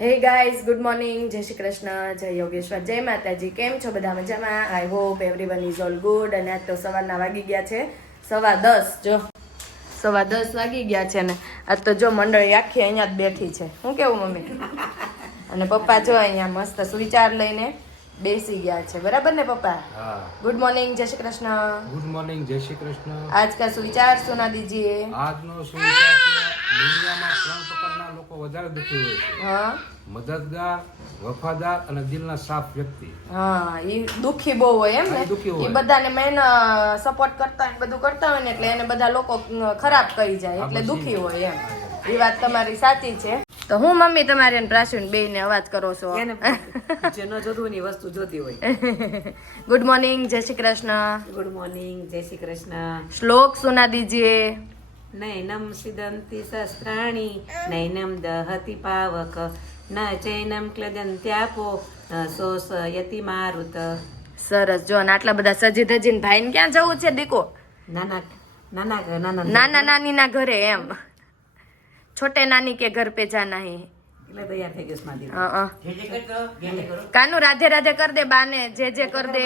Hey guys good morning જય શ્રી કૃષ્ણ જય યોગેશ્વર જય માતાજી. કેમ છો બધા મજામાં? I hope everyone is all good અને આજ તો સવારના વાગી ગયા છે સવા દસ જો. સવા દસ વાગી ગયા છે ને. આજ તો જો મંડળી આખી અહીંયા જ બેઠી છે. હું કેવું મમ્મી? અને પપ્પા જો અહીંયા મસ્ત સુવિચાર લઈને બેસી ગયા છે. બરાબર ને પપ્પા? ગુડ મોર્નિંગ જય શ્રી કૃષ્ણ. ગુડ મોર્નિંગ જય શ્રી કૃષ્ણ. આજ કા સુવિચાર સુના દીજીએ આજનો સુવિચાર દુનિયામાં ત્રણ પ્રકારના લોકો વધારે દુઃખી હોય છે. હા. મદદગાર વફાદાર અને દિલના સાફ વ્યક્તિ. હા એ દુખી બહુ હોય એમ ને. એ બધાને મેન સપોર્ટ કરતા ને બધું કરતા હોય ને એટલે એને બધા લોકો ખરાબ કહી જાય એટલે દુખી હોય એમ. એ વાત તમારી સાચી છે. તો હું મમ્મી તમારી અને પ્રાસુન બે ને અવાજ કરો છો? એને જે ન જોતું હોય વસ્તુ જોતી હોય. ગુડ મોર્નિંગ જય શ્રી કૃષ્ણ. ગુડ મોર્નિંગ જય શ્રી કૃષ્ણ. શ્લોક સુના દીजिए નૈનમ સિદંતિ શસ્ત્રાણી નૈનમ દહતિ પાવક ન ચૈનમ ક્લદંત્યાપો ન શોષયતિ મારુત સરસ જો અને આટલા બધા સજી ધજીને ભાઈને ક્યાં જવું છે દીકો? નાના નાના નાના નાના. નાની ના ઘરે એમ. છોટે નાની કે ઘર પે જા હે કાનું થઈ ગયો સ્માદી હા હા કાનુ રાધે રાધે કર દે બાને જે જે કર દે.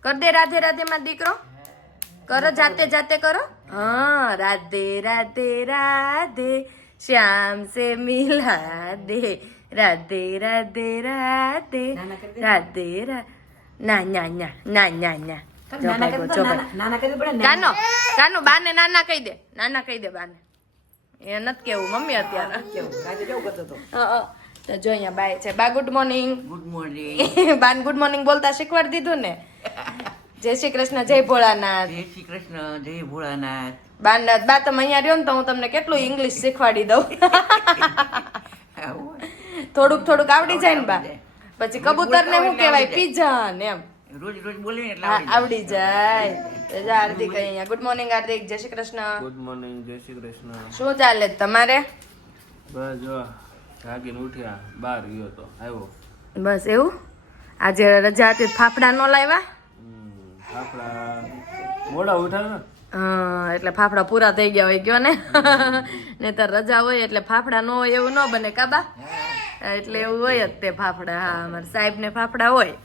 કર. દે રાધે રાધે માં દીકરો. કરો જાતે જાતે કરો. હા રાધે રાધે રાધે શ્યામ સે મિલા દે રાધે રાધે રાધે રાધે રા ના ના ના ના ના ના કાનો કાનો બાને નાના કહી દે નાના કહી દે બાને એ નથી કેવું મમ્મી અત્યારે. તો જો અહીંયા બાય છે બા ગુડ મોર્નિંગ ગુડ મોર્નિંગ બાન ગુડ મોર્નિંગ બોલતા શીખવાડી દીધું ને જય શ્રી કૃષ્ણ જય ભોળાનાથ. જય શ્રી કૃષ્ણ જય ભોળાનાથ. બાનાથ બા તમે અહીંયા રહ્યો ને તો હું તમને કેટલું ઇંગ્લિશ શીખવાડી દઉં. થોડુંક થોડુંક આવડી જાય ને બા? પછી કબૂતર ને શું કહેવાય પીઝા ને એમ. રોજ રોજ બોલે એટલે આવડી જાય. હાર્દિક અહીંયા. Good morning Hardik. જય શ્રી કૃષ્ણ. ગુડ મોર્નિંગ જય શ્રી કૃષ્ણ. શું ચાલે તમારે? બસ જો જાગીને ઉઠ્યા. બહાર ગયો તો આવ્યો. બસ એવું? આજે રજા હતી ફાફડા નો લાવ્યા? મોડા હા એટલે ફાફડા પૂરા થઈ ગયા હોય ગયો ને. નહીતર રજા હોય એટલે ફાફડા ન હોય એવું ન બને કાબા એટલે એવું હોય જ તે ફાફડા હા અમારે સાહેબ ને ફાફડા હોય.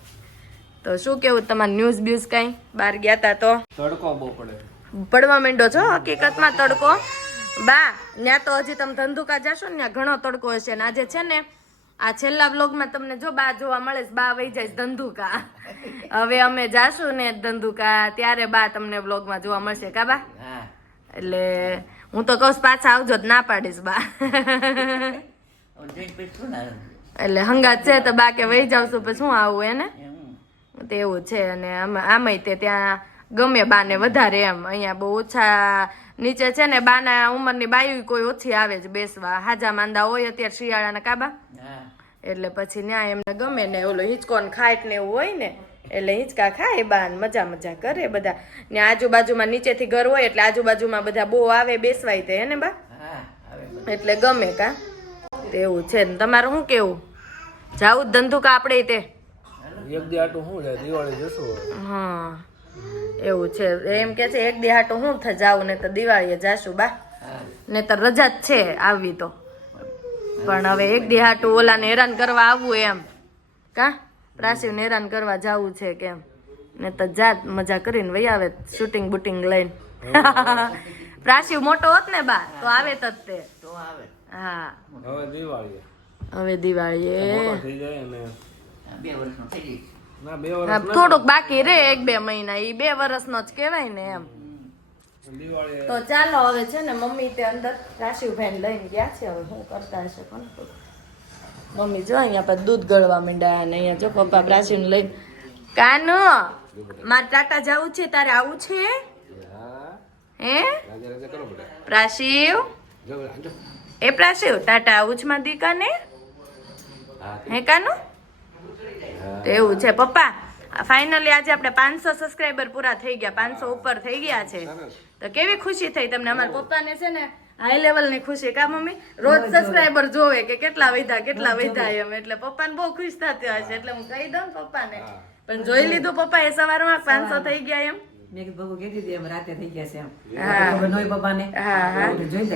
તો શું કેવું તમારે ન્યૂઝ બ્યુઝ કઈ? બહાર ગયા તા તો? તડકો બહુ પડે. પડવા માંડો છો હકીકતમાં તડકો? બા ત્યાં તો હજી તમે ધંધુકા જશો ને ત્યાં ઘણો તડકો હશે ને આજે છે ને આ છેલ્લા વ્લોગમાં તમને જો બા જોવા મળે બા વહી જાય ધંધુકા. હવે અમે જાશું ને ધંધુકા ત્યારે બા તમને બ્લોગમાં જોવા મળશે કા બા? એટલે હું તો કહું પાછા આવજો જ ના પાડીશ બા. એટલે હંગાત છે તો બા કે વહી જાવ છું પછી શું આવું એને તેવું છે અને આમ- આમાંય તે ત્યાં ગમે બાને વધારે એમ. અહીંયા બહુ ઓછા નીચે છે ને બાના ઉંમરની બાયું કોઈ ઓછી આવે જ બેસવા. હાજા માંદા હોય અત્યારે શિયાળાના કાબા. એટલે પછી ન્યા એમને ગમે ને ઓલો હિંચકો ને ખાટ ને એવું હોય ને એટલે હિંચકા ખાય બાન મજા મજા કરે બધા. ને આજુબાજુમાં નીચેથી ઘર હોય એટલે આજુબાજુમાં બધા બહુ આવે બેસવાય તે હે ને બા? એટલે ગમે કા. એવું છે ને. તમારું શું કેવું? જાવું જ ધંધુકા આપણે તે. એક દી આટું શું દિવાળી જશું હા. એવું છે. એમ કે છે એક દેહાટો હું થ જાવું ને તો દિવાળીએ જાશું બા. ને તો રજા જ છે આવવી તો. પણ હવે એક દી ઓલાને હેરાન કરવા આવવું એમ. કા? પ્રાસીવને હેરાન કરવા જાવું છે કેમ ને તો જાત મજા કરીને વહી આવે શૂટિંગ બુટિંગ લઈને. પ્રાસીવ મોટો હોત ને બા તો આવે તો. જ તે હા. હવે દિવાળીએ. હવે દિવાળીએ. મોટો થઈ જાય અને ના બે હા, વર્ષ થોડુંક બાકી રે એક બે મહિના એ બે વર્ષનો જ કહેવાય ને એમ. તો ચાલો હવે છે ને મમ્મી તે અંદર રાશિવભાઈ લઈને ગયા છે હવે શું કરતા હશે પણ મમ્મી જો અહીંયા પર દૂધ ગળવા માંડ્યા અને અહીંયા જો પપ્પા પ્રાચીન લઈને. કાનો મારે ટાટા જવું છે તારે આવું છે? હે? રાજા રાજા કરો બધા પ્રાશિવ એ પ્રાશિવ ટાટા આવું છે માં દીકાને? હે કાનો? તો એવું છે. પપ્પા ફાઇનલી આજે આપણે પાંચસો સબસ્ક્રાઈબર પૂરા થઈ ગયા. પાંચસો ઉપર થઈ ગયા છે. તો કેવી ખુશી થઈ તમને? અમારા પપ્પાને છે ને હાઈ લેવલની ખુશી. કા મમ્મી? રોજ સબસ્ક્રાઈબર જોવે. કે કેટલા વધ્યા કેટલા વધ્યા એમ. એટલે પપ્પાને બહુ ખુશ થતી હશે એટલે હું કહી દઉં ને પપ્પાને. પણ જોઈ લીધું પપ્પા એ સવારમાં પાંચસો થઈ ગયા એમ? મેં કીધું બહુ કીધી હતી એમ રાતે થઈ ગયા છે એમ. હા. ખબર ન હોય પપ્પાને. હા, હા.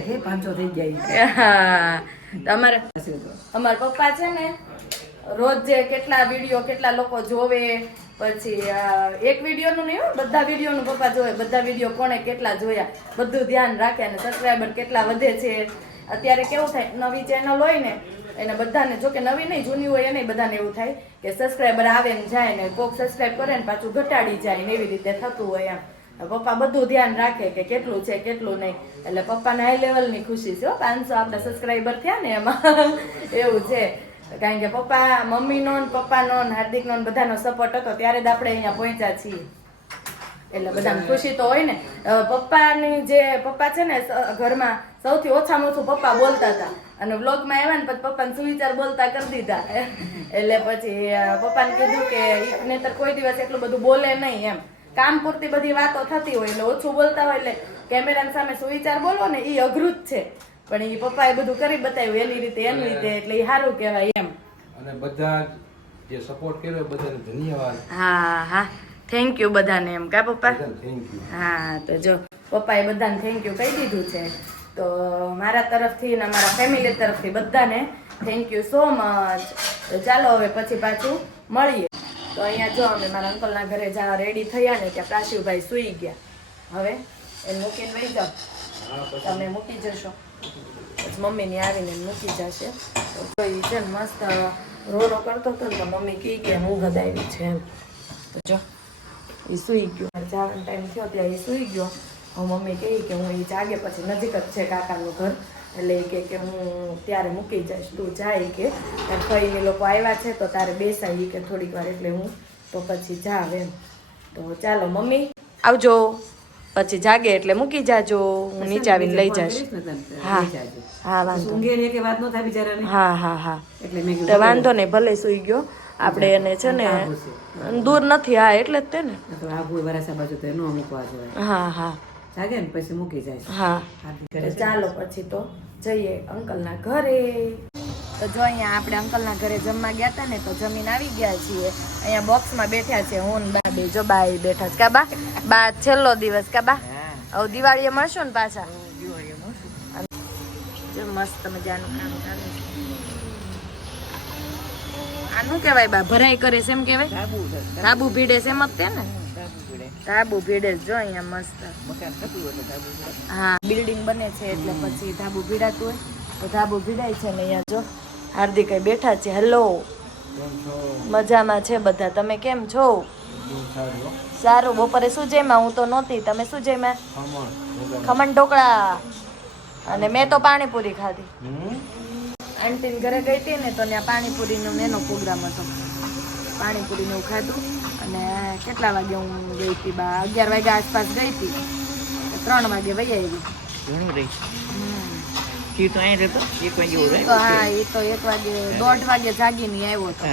કે પાંચસો થઈ ગયા. હા. તમારે અમારે અમારા પપ્પા છે ને રોજ જે કેટલા વીડિયો કેટલા લોકો જોવે, પછી એક વિડીયોનું નહીં હોય બધા વિડીયોનું પપ્પા જોવે, બધા વીડિયો કોણે કેટલા જોયા, બધું ધ્યાન રાખે અને સબસ્ક્રાઈબર કેટલા વધે છે. અત્યારે કેવું થાય, નવી ચેનલ હોય ને, એને બધાને જો કે નવી નહીં, જૂની હોય એને બધાને એવું થાય કે સબસ્ક્રાઈબર આવે ને જાય ને કોક સબસ્ક્રાઈબ કરે ને પાછું ઘટાડી જાય ને એવી રીતે થતું હોય એમ. પપ્પા બધું ધ્યાન રાખે કે કેટલું છે, કેટલું નહીં. એટલે પપ્પાને હાઈ લેવલની ખુશી છે પાંચસો આપણે સબસ્ક્રાઈબર થયા ને એમાં. એવું છે. કારણ કે પપ્પા મમ્મીનો ને પપ્પાનો ને હાર્દિકનો ને બધાનો સપોર્ટ હતો ત્યારે જ આપણે અહીંયા પહોંચ્યા છીએ. એટલે બધાને ખુશી તો હોય ને. પપ્પાની જે પપ્પા છે ને ઘરમાં સૌથી ઓછામાં ઓછું પપ્પા બોલતા હતા. અને વ્લોગમાં આવ્યા ને પછી પપ્પાને સુવિચાર બોલતા કરી દીધા. એટલે પછી પપ્પાને કીધું કે નહીંતર કોઈ દિવસ એટલું બધું બોલે નહીં એમ. કામ પૂરતી બધી વાતો થતી હોય એટલે ઓછું બોલતા હોય એટલે કેમેરાની સામે સુવિચાર બોલો ને એ અઘરું જ છે. પણ એ પપ્પાએ બધું કરી બતાવ્યું એની રીતે એની રીતે એટલે એ સારું કહેવાય એમ. અને બધા જે સપોર્ટ કર્યો બધાને ધન્યવાદ. હા હા. થેન્ક યુ બધાને એમ કા પપ્પા? થેન્ક યુ હા તો જો પપ્પાએ બધાને થેન્ક યુ કહી દીધું છે. તો મારા તરફથી અને મારા ફેમિલી તરફથી બધાને થેન્ક યુ સો મચ તો ચાલો હવે પછી પાછું મળીએ. તો અહીંયા જો અમે મારા અંકલના ઘરે જવા રેડી થયા ને ત્યાં પ્રાશિવભાઈ સૂઈ ગયા. હવે એ મૂકીને વહી જાઓ. તમે મૂકી જશો. મમ્મીની આવીને મૂકી જશે. તો એ છે મસ્ત રોરો કરતો હતો ને તો મમ્મી કહી કે હું ગદાવી છે એમ. તો જો, એ સૂઈ ગયો. જવાનો ટાઈમ થયો ત્યાં એ સૂઈ ગયો. હું મમ્મી કહી કે હું એ જાગે પછી નજીક જ છે કાકાનું ઘર. એટલે એ કે હું ત્યારે મૂકી જઈશ. તું જાય કે. ફઈને લોકો આવ્યા છે તો તારે બેસાઈ કે થોડીક વાર એટલે હું તો પછી જાવ એમ. તો ચાલો મમ્મી. આવજો. પછી જાગે એટલે મૂકી જાજો હું નીચે આવીને લઈ જઈશ હા હા વાંધો ઊંઘે ને વાત ન થાય બિચારાને? હા હા હા. એટલે મેં તો વાંધો નહીં ભલે સૂઈ ગયો. આપણે એને છે ને દૂર નથી હા એટલે જ તે ને. હા હા જાગે ને પછી મૂકી જાય. હા. ચાલો પછી તો જઈએ અંકલના ઘરે. તો જો અહીંયા આપણે અંકલના ઘરે જમવા ગયા હતા ને તો જમીન આવી ગયા છીએ. અહીંયા બોક્સમાં બેઠા છે હું બા બે જો બા બેઠા છે. કા બા? બા છેલ્લો દિવસ. કા બા? હવે દિવાળીએ મળશું ને પાછા? જો મસ્ત મજાનું કામ ચાલે આનું કહેવાય બા? ભરાઈ કરે છે એમ કહેવાય? ધાબુ ભીડે છે એમ જ તે ને? ધાબુ ભીડે. જો અહીંયા મસ્ત. હા. બિલ્ડિંગ બને છે એટલે પછી ધાબુ ભીડાતું હોય. તો ધાબુ ભીડાય છે ને અહીંયા જો. હાર્દિક બેઠા છે. હેલો મજામાં છે બધા. તમે કેમ છો? સારું બપોરે શું જમ્યા? હું તો નહોતી. તમે શું જમ્યા? ખમણ. ઢોકળા. અને મેં તો પાણીપુરી ખાધી. આંટીને ઘરે ગઈ હતી ને તો ત્યાં પાણીપુરીનો એનો પ્રોગ્રામ હતો. પાણીપુરીનું એવું ખાધું. અને કેટલા વાગે હું ગઈ હતી? બા અગિયાર વાગ્યા આસપાસ ગઈ હતી. ત્રણ વાગે વહી આવી. ઘણું રહી. કી તો અહીં રહેતો? એક વાગે એવું રહે તો હા એ તો એક વાગે દોઢ વાગે જાગીને આવ્યો હતો.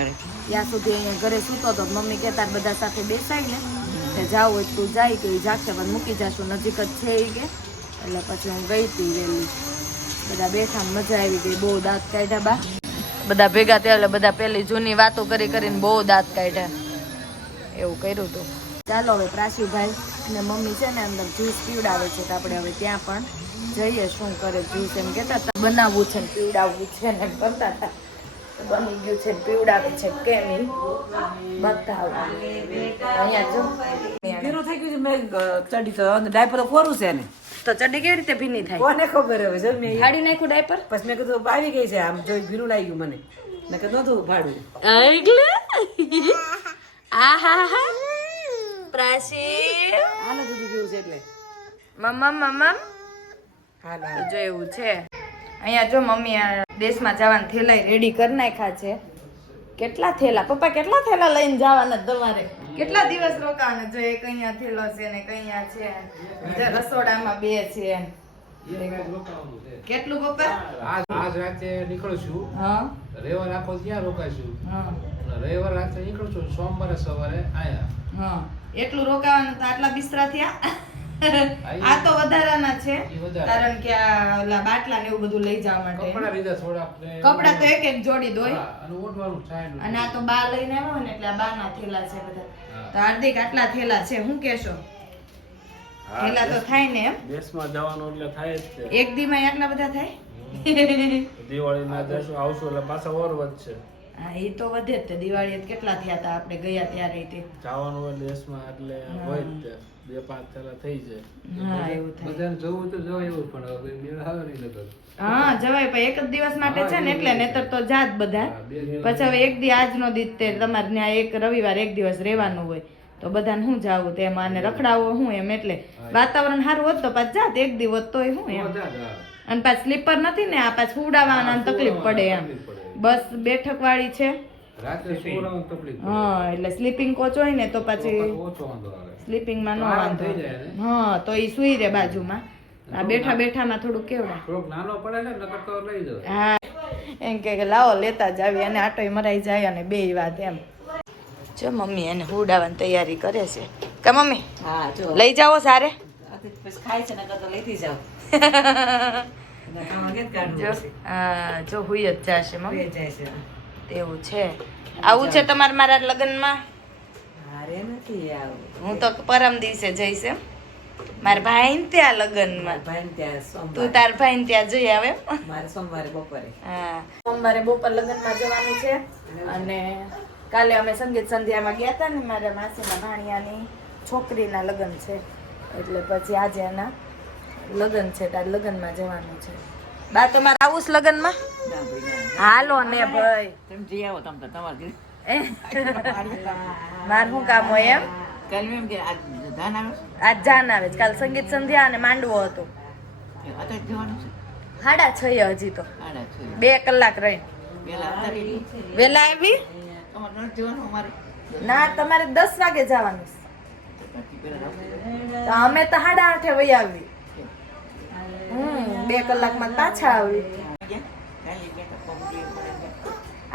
ત્યાં સુધી અહીંયા ઘરે સૂતો હતો મમ્મી કહેતા બધા સાથે બેસાય ને. કે જાવ હોય તો તું જાય કે એ જાગશે પણ મૂકી જાશું નજીક જ છે એ કે. એટલે પછી હું ગઈ હતી વહેલી. બધા બેઠા મજા આવી ગઈ બહુ દાંત કાઢ્યા બા. બધા ભેગા થયા એટલે બધા પેલી જૂની વાતો કરી કરીને બહુ દાંત કાઢ્યા. એવું કર્યું હતું ચાલો હવે પ્રાસીભાઈ ને મમ્મી છે ને અંદર જ્યુસ પીવડાવે છે તો આપણે હવે ત્યાં પણ જઈએ શું કરે જ્યુસ એમ કહેતા હતા બનાવવું છે ને પીવડાવવું છે ને એમ કરતા હતા. બની ગયું છે પીવડાવે છે કેમ એ બતાવો અહીંયા જો. ભીનું થઈ ગયું છે મેં ચડી તો ડાયપર કોરું છે ને તો ચડી કેવી રીતે ભીની થાય? કોને ખબર હવે જો મેં ફાડી નાખ્યું ડાયપર? પછી મેં કીધું આવી ગઈ છે આમ જોઈ ભીનું લાગ્યું મને. મેં કીધું નતું ભાડું એટલે? આહા હા પ્રાસી આને દીધું પીવું છે એટલે. મમ્મા મમ્મા તો જો એવું છે. અહીંયા જો મમ્મી દેશમાં જવાના થેલા રેડી કરી નાખ્યા છે. કેટલા થેલા? પપ્પા કેટલા થેલા લઈને જવાના તમારે? કેટલા દિવસ રોકાવાના? જો એક અહીંયા થેલો છે ને એક છે. જે રસોડામાં બે છે. કેટલું પપ્પા? આજ આજ રાતે છું હા. રવિવાર આખો ત્યાં રોકાઈશું. હા. રવિવાર રાતે છું સોમવારે સવારે આયા. હા. એટલું રોકાવાનું તો આટલા બિસ્તરા થયા? આ તો વધારાના છે કારણ કે આ ઓલા બાટલા ને એવું બધું લઈ જવા માટે. કપડા લીધા થોડા ને કપડા તો એક એક જોડી દોય. અને ઓઢવાનું છાંયનું. અને આ તો બા લઈને આવ્યો ને એટલે આ બાના થેલા છે બધા. તો હાર્દિક આટલા થેલા છે હું કેશો? થેલા તો થાય ને એમ? દેશમાં જવાનું એટલે થાય જ છે. એક દીમાં આટલા બધા થાય? દિવાળીના જશું આવશું એટલે પાછા ઓર વધશે હા એ તો વધે જ તે. દિવાળી કેટલા થયા હતા આપણે ગયા ત્યારે તે. જવાનું હોય દેશમાં એટલે હોય જ તે. બે પાંચ થેલા થઈ જાય. હા એવું થાય. બધાને જવું તો જવાય એવું પણ હવે મેળ આવે નહીં લગન હા જવાય પણ એક જ દિવસ માટે છે ને એટલે નહીતર તો જાત બધા. પછી હવે એક દી આજનો દી તે તમારે ત્યાં એક રવિવાર એક દિવસ રહેવાનું હોય. તો બધાને શું જાવું તેમ અને રખડાવો હું એમ એટલે. વાતાવરણ સારું હોત તો પાછ જાત એક દિવસ તો તોય હું એમ. હા. અને પાછ સ્લીપર નથી ને આ પાછ ઉડાવવાના તકલીફ પડે એમ. બસ બેઠક વાળી છે. હા એટલે સ્લીપિંગ કોચ હોય ને તો પછી સ્લીપિંગમાં નો વાંધો હા તો એ સુઈ રે બાજુમાં. આ બેઠા બેઠામાં થોડું કેવડા નાનો પડે ને નકર તો લઈ જાવ હા એમ કે લાવો લેતા જ આવી અને આટો મરાઈ જાય અને બે વાત એમ. જો મમ્મી એને હુડાવાની તૈયારી કરે છે. કે મમ્મી? હા જો. લઈ જાઓ સારે. ખાય છે નકર તો લેતી જાઓ? જો હુઈ જ જશે મમ્મી. એવું છે. આવું છે તમારે મારા લગ્નમાં? નથી આવું. હું તો પરમ દિવસે જઈશ એમ. મારા ભાઈ ને ત્યાં લગ્નમાં. ભાઈ ત્યાં તું તાર ભાઈ ને ત્યાં જઈ આવે મારે સોમવારે બપોરે. હા. સોમવારે બપોર લગ્નમાં જવાનું છે. અને કાલે અમે સંગીત સંધ્યામાં ગયા હતા ને મારા માસીના ભાણિયાની છોકરીના લગ્ન છે. એટલે પછી આજે એના લગ્ન છે તાર લગ્નમાં જવાનું છે. બા તમારે આવું છે લગ્નમાં? હાલો ને ભાઈ. તમે જઈ આવો તમે તમારે. માર શું કામ હોય એમ? કાલ મેં કે? આજ જાન આવે છે? કાલ સંગીત સંધ્યા અને માંડવો હતો. સાડા છ? હજી તો. બે કલાક રહી વેલા આવી? ના તમારે દસ વાગે જવાનું અમે તો સાડા આઠે વહી આવી બે કલાકમાં પાછા આવી.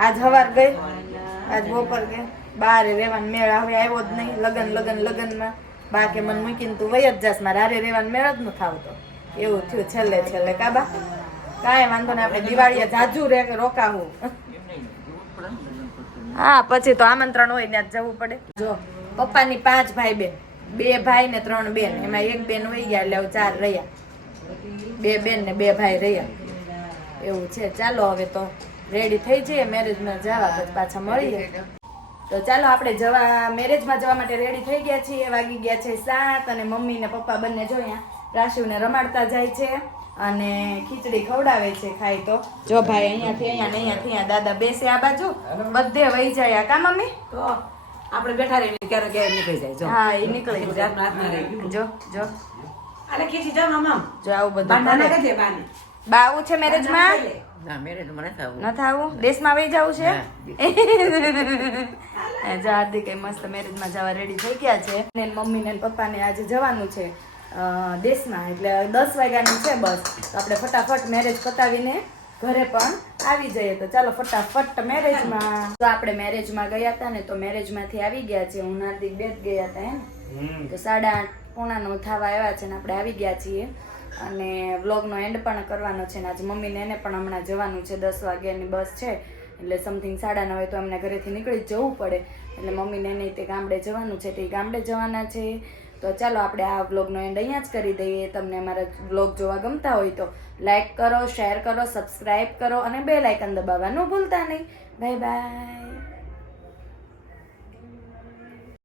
આજ હવાર ગઈ. આજ બપોર ગઈ. બારે રહેવાનો મેળ હવે આવ્યો જ નહીં. લગન લગન, લગનમાં. બા કે મને મૂકીને તું વય જ જાસ. મારે હારે રહેવાનો મેળ જ ન થાવતો એવું થયું છેલ્લે છેલ્લે. કાબા કાંઈ વાંધો નહીં. આપણે દિવાળીએ જાજુ રે કે રોકાવું. ને. હા, પછી તો આમંત્રણ હોય ત્યાં જવું પડે. જો, પપ્પાની પાંચ ભાઈ બેન. બે ભાઈ ને ત્રણ બેન. એમાં એક બેન વહી ગયા એટલે ચાર રહ્યા. બે બેન ને બે ભાઈ રહ્યા. એવું છે. ચાલો હવે તો રેડી થઈ જઈએ મેરેજમાં જવા પછી પાછા મળીએ. તો ચાલો આપણે જવા મેરેજમાં જવા માટે રેડી થઈ ગયા છીએ. વાગી ગયા છે સાત અને મમ્મી ને પપ્પા બંને જો અહીંયા રાશિવને રમાડતા જાય છે અને ખીચડી ખવડાવે છે ખાઈ તો. જો ભાઈ અહીંયાથી અહીંયા ને અહીંયાથી અહીંયા દાદા બેસે આ બાજુ. બધે વહી જાય કા મમ્મી? તો આપણે બેઠા રહીને ક્યારેક નીકળી જાય. જો. હા એ નીકળી જાય. જો જો. અરે મામા જો આવું બધું બાના કરે. દે બાને? બા આવું છે મેરેજમાં ના મેરે મને થાવું ન થાવું દેશમાં વહી જવું છે? જો હાર્દિક એ મસ્ત મેરેજમાં જવા રેડી થઈ ગયા છે. ને મમ્મી ને પપ્પાને આજે જવાનું છે દેશમાં. એટલે દસ વાગ્યાનું છે બસ. તો આપણે ફટાફટ મેરેજ પતાવીને ઘરે પણ આવી જઈએ. તો ચાલો ફટાફટ મેરેજમાં તો આપણે મેરેજમાં ગયા હતા ને તો મેરેજમાંથી આવી ગયા છે હું ને હાર્દિક બે ગયા હતા હે તો સાડા આઠ પોણા નવ થવા આવ્યા છે ને આપણે આવી ગયા છીએ. અને વ્લોગનો એન્ડ પણ કરવાનો છે ને આજ મમ્મીને એને પણ હમણાં જવાનું છે, દસ વાગ્યાની બસ છે. એટલે સમથિંગ સાડા નવે તો અમને ઘરેથી નીકળી જવું પડે. એટલે મમ્મીને એને તે ગામડે જવાનું છે. તે ગામડે જવાના છે. તો ચાલો આપણે આ વ્લોગનો એન્ડ અહીંયા જ કરી દઈએ. તમને અમારા વ્લોગ જોવા ગમતા હોય તો લાઇક કરો શેર કરો સબસ્ક્રાઈબ કરો અને બે લાઇકન દબાવવાનું ભૂલતા નહીં. Bye bye